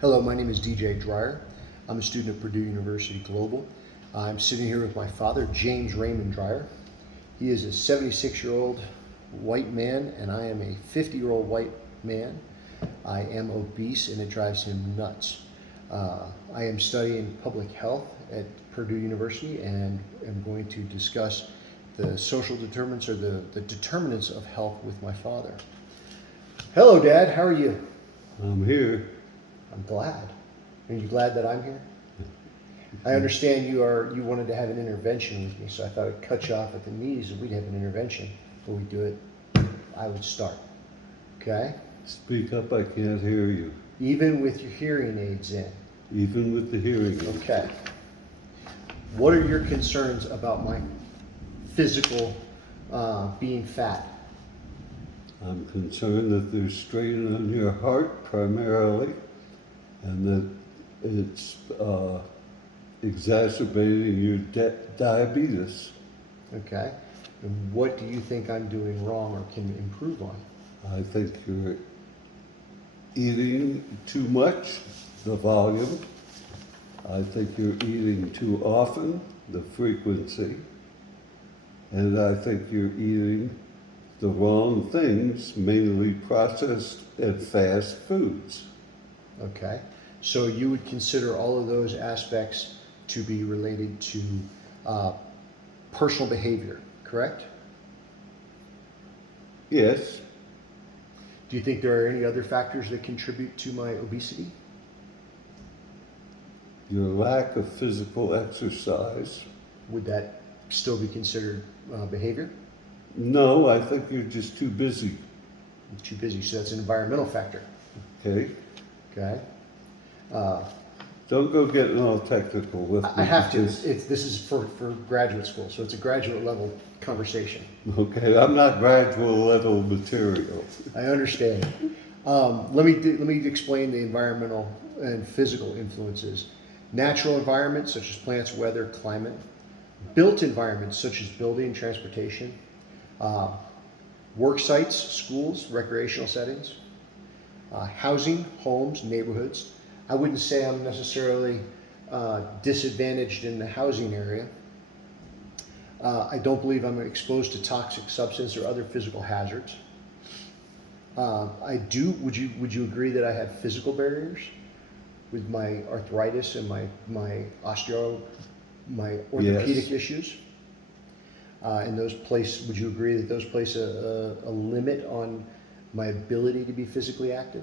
Hello, my name is DJ Dreyer. I'm a student at Purdue University Global. I'm sitting here with my father, James Raymond Dreyer. He is a 76-year-old white man, and I am a 50-year-old white man. I am obese, and it drives him nuts. I am studying public health at Purdue University and am going to discuss the social determinants or the determinants of health with my father. Hello, Dad. How are you? I'm here. I'm glad. Are you glad that I'm here? I understand you wanted to have an intervention with me, so I thought I'd cut you off at the knees and we'd have an intervention. Before we do it, I would start. Okay? Speak up, I can't hear you. Even with your hearing aids in. Even with the hearing aids. Okay. What are your concerns about my physical being fat? I'm concerned that there's strain on your heart primarily, and that it's exacerbating your diabetes. Okay. And what do you think I'm doing wrong or can improve on? I think you're eating too much, the volume. I think you're eating too often, the frequency. And I think you're eating the wrong things, mainly processed and fast foods. Okay. So you would consider all of those aspects to be related to personal behavior, correct? Yes. Do you think there are any other factors that contribute to my obesity? Your lack of physical exercise. Would that still be considered behavior? No, I think you're just too busy. I'm too busy, so that's an environmental factor. Okay? Okay. Don't go getting all technical with me. I have to. because- This is for graduate school, so it's a graduate level conversation. Okay, I'm not graduate level material. I understand. Let me explain the environmental and physical influences. Natural environments such as plants, weather, climate. Built environments such as building and transportation. Work sites, schools, recreational settings. Housing, homes, neighborhoods. I wouldn't say I'm necessarily disadvantaged in the housing area. I don't believe I'm exposed to toxic substance or other physical hazards. Would you agree that I have physical barriers with my arthritis and my orthopedic Yes. issues? And would you agree that those place a limit on my ability to be physically active?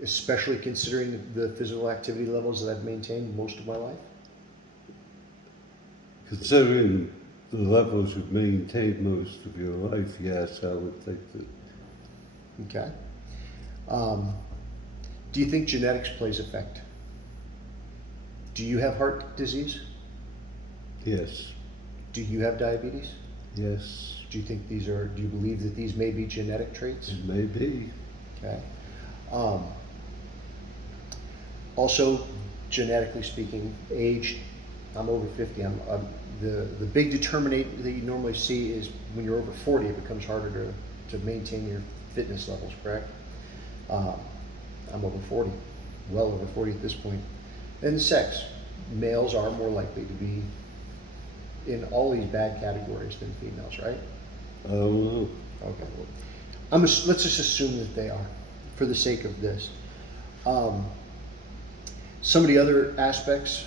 Especially considering the physical activity levels that I've maintained most of my life? Considering the levels you've maintained most of your life, yes, I would think that. Okay. Do you think genetics plays effect? Do you have heart disease? Yes. Do you have diabetes? Yes. Do you believe that these may be genetic traits? It may be. Okay. Also, genetically speaking, age, I'm over 50. The big determinant that you normally see is when you're over 40, it becomes harder to maintain your fitness levels, correct? I'm over 40, well over 40 at this point. And the sex, males are more likely to be in all these bad categories than females, right? I don't know. Okay, well, let's just assume that they are, for the sake of this. Some of the other aspects,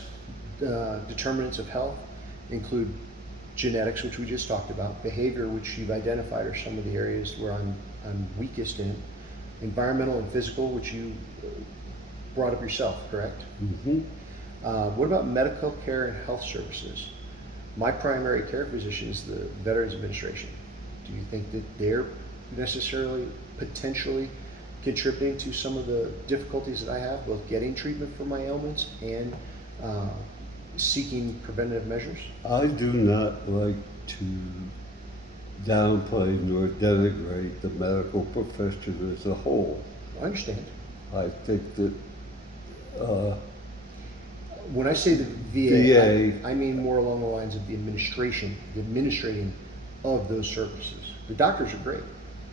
determinants of health, include genetics, which we just talked about, behavior, which you've identified are some of the areas where I'm weakest in, environmental and physical, which you brought up yourself, correct? Mm-hmm. What about medical care and health services? My primary care physician is the Veterans Administration. Do you think that they're necessarily potentially contributing to some of the difficulties that I have, both getting treatment for my ailments and seeking preventative measures? I do not like to downplay nor denigrate the medical profession as a whole. I understand. I think that When I say the VA, VA. I mean more along the lines of the administrating of those services. The doctors are great.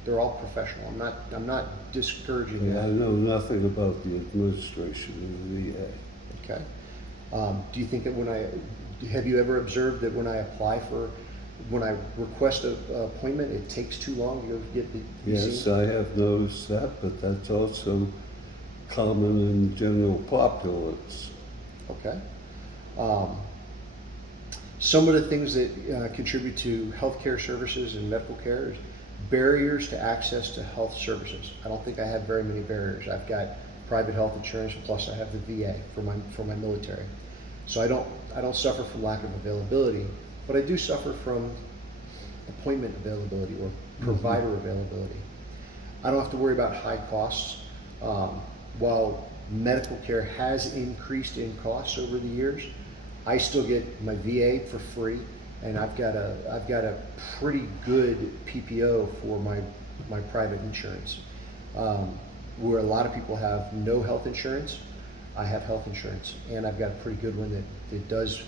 they're all professional. I'm not discouraging I that. know nothing about the administration of the VA. Okay. Do you think that have you ever observed that when I request an appointment, it takes too long to go get the Yes, I have noticed that, but that's also common in general populace. Okay. Some of the things that contribute to healthcare services and medical care is barriers to access to health services. I don't think I have very many barriers. I've got private health insurance, plus I have the VA for my military. So I don't suffer from lack of availability, but I do suffer from appointment availability or provider availability. I don't have to worry about high costs. While medical care has increased in costs over the years, I still get my VA for free, and I've got a pretty good PPO for my private insurance. Where a lot of people have no health insurance, I have health insurance, and I've got a pretty good one that does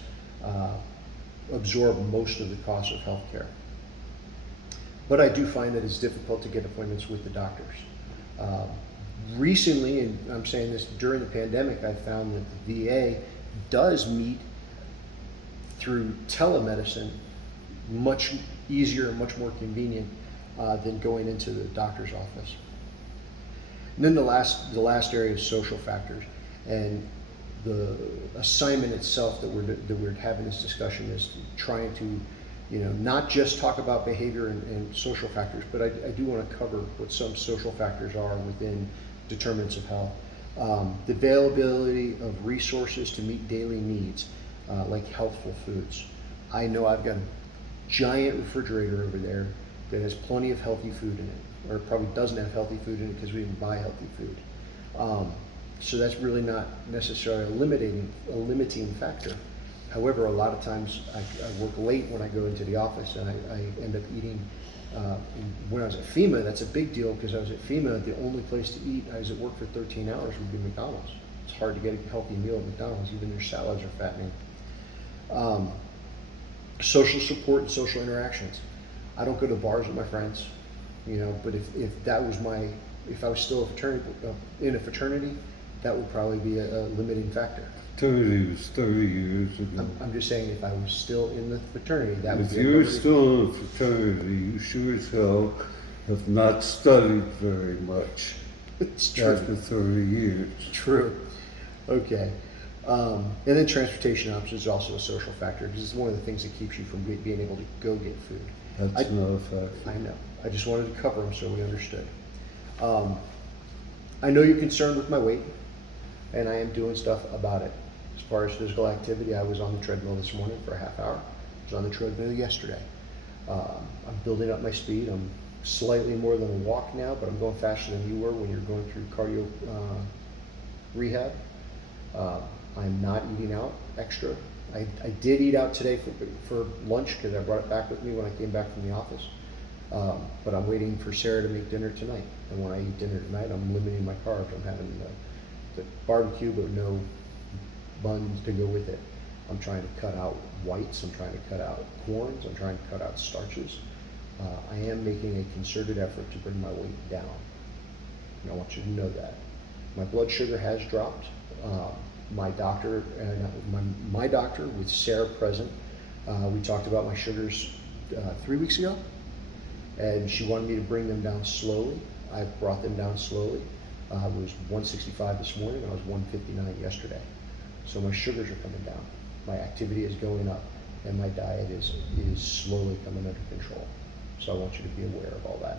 absorb most of the cost of health care. But I do find that it's difficult to get appointments with the doctors. Recently, and I'm saying this during the pandemic, I found that the VA does meet through telemedicine much easier and much more convenient than going into the doctor's office. And then the last area is social factors, and the assignment itself that we're having this discussion is trying to, not just talk about behavior and social factors, but I do want to cover what some social factors are within determinants of health. The availability of resources to meet daily needs, like healthful foods. I know I've got a giant refrigerator over there that has plenty of healthy food in it, or probably doesn't have healthy food in it because we didn't buy healthy food. So that's really not necessarily a limiting factor. However, a lot of times I work late when I go into the office, and I end up eating. When I was at FEMA, that's a big deal, because I was at FEMA, the only place to eat, I was at work for 13 hours, would be McDonald's. It's hard to get a healthy meal at McDonald's, even their salads are fattening. Social support and social interactions. I don't go to bars with my friends, but if I was still in a fraternity, that would probably be a limiting factor. Fraternity was 30 years ago. I'm just saying, if I was still in the fraternity, that would If be a you're limiting. still in a fraternity, you sure as hell have not studied very much It's true. after 30 years. True. Okay. And then transportation options is also a social factor, because it's one of the things that keeps you from being able to go get food. That's not a fact. I know. I just wanted to cover them so we understood. I know you're concerned with my weight, and I am doing stuff about it. As far as physical activity, I was on the treadmill this morning for a half hour. I was on the treadmill yesterday. I'm building up my speed. I'm slightly more than a walk now, but I'm going faster than you were when you're going through cardio rehab. I'm not eating out extra. I did eat out today for lunch, because I brought it back with me when I came back from the office. But I'm waiting for Sarah to make dinner tonight. And when I eat dinner tonight, I'm limiting my carbs. I'm having the barbecue, but no buns to go with it. I'm trying to cut out whites. I'm trying to cut out corns. I'm trying to cut out starches. I am making a concerted effort to bring my weight down. And I want you to know that. My blood sugar has dropped. My doctor, my doctor with Sarah present, we talked about my sugars 3 weeks ago, and she wanted me to bring them down slowly. I brought them down slowly. I was 165 this morning, and I was 159 yesterday. So my sugars are coming down. My activity is going up, and my diet is slowly coming under control. So I want you to be aware of all that.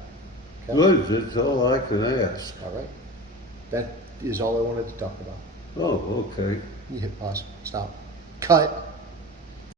Okay? Good, that's all I can ask. All right. That is all I wanted to talk about. Oh, okay. You hit pause. Stop. Cut.